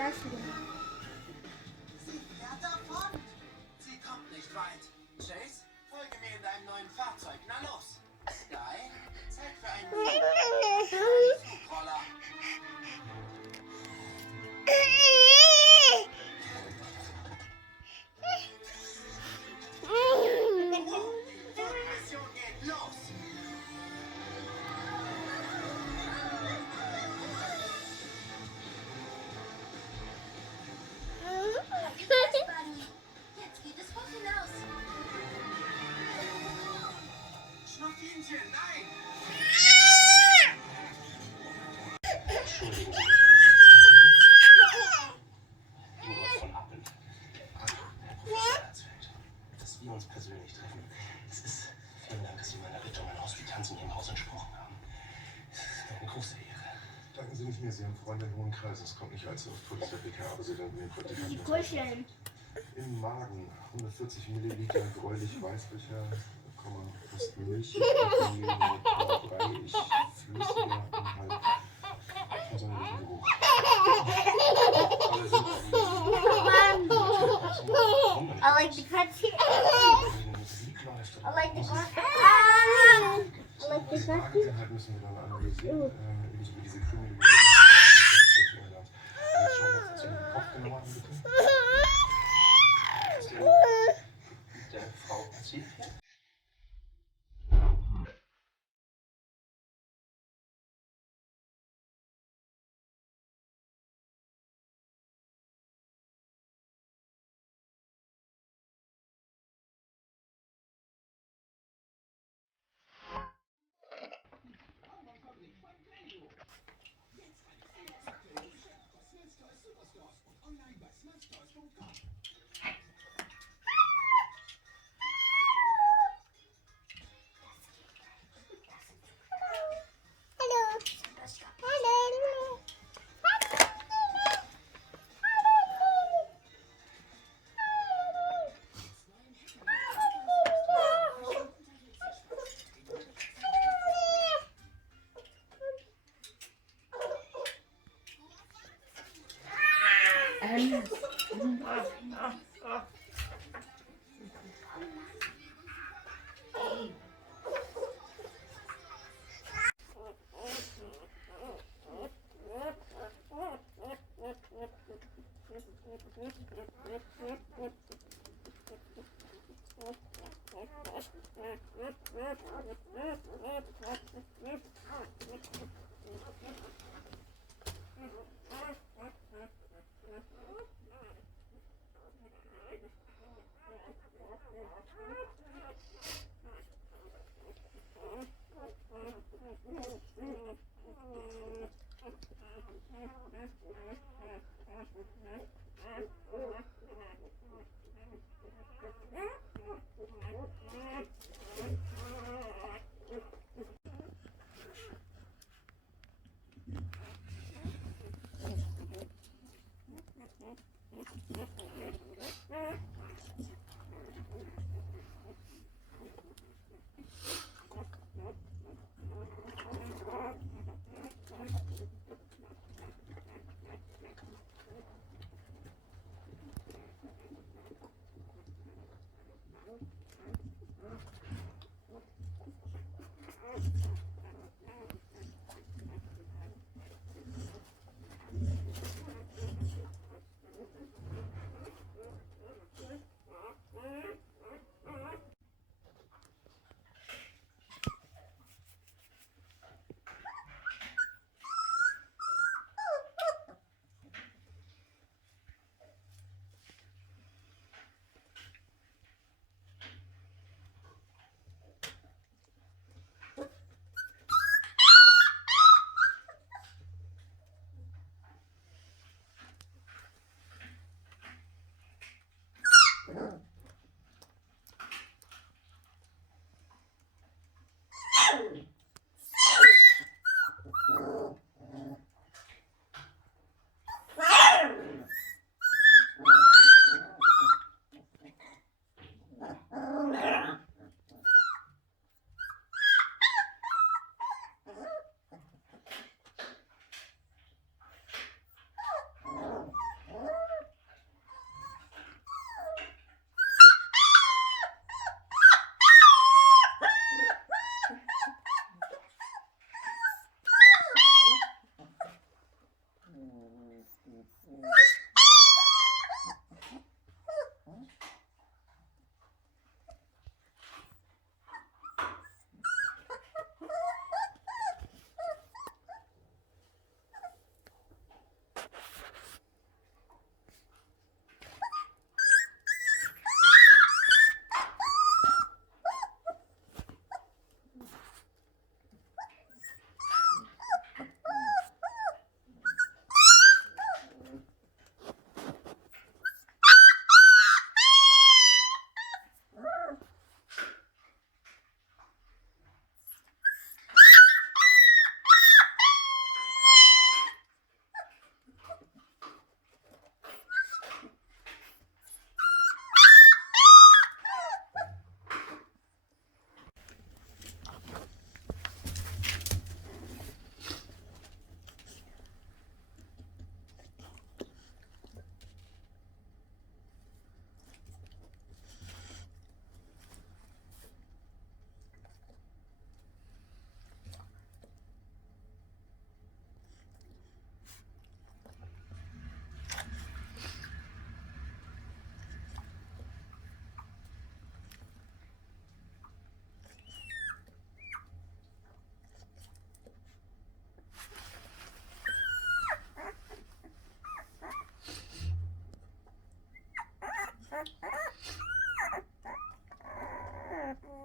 Gleiche gemacht. Sie fährt davon. Sie kommt nicht weit. Chase, folge mir in deinem neuen Fahrzeug. Na los. Sky, Zeit für einen Flugroller. Die Mission geht los. Jetzt geht es hoch hinaus. Schnuffinchen, nein! Entschuldigen Sie. Nur von Appel. Herr Professor Herzfeld, dass wir uns persönlich treffen, das ist... Vielen Dank, dass Sie meiner Bitte um eine Hospitanz in Ihrem Haus entsprochen haben. Das ist eine große Ehre. Danken Sie nicht mir, Sie haben Freunde im hohen Kreis. Es kommt nicht allzu oft vor, dass der PK, aber Sie danken mir für Die kuscheln. Im Magen 140 Milliliter gräulich-weißlicher, fast Milch, Brei, ich flüssiger Inhalt von säuerlichen Geruch. Alle sind I like the cutscene. I like the cutscene. I like the Den cutscene. Mageninhalt müssen wir dann analysieren, ebenso wie diese Krümel. Jetzt schauen wir uns jetzt den Kopf genauer an, bitte. Ist der Frau erzählt?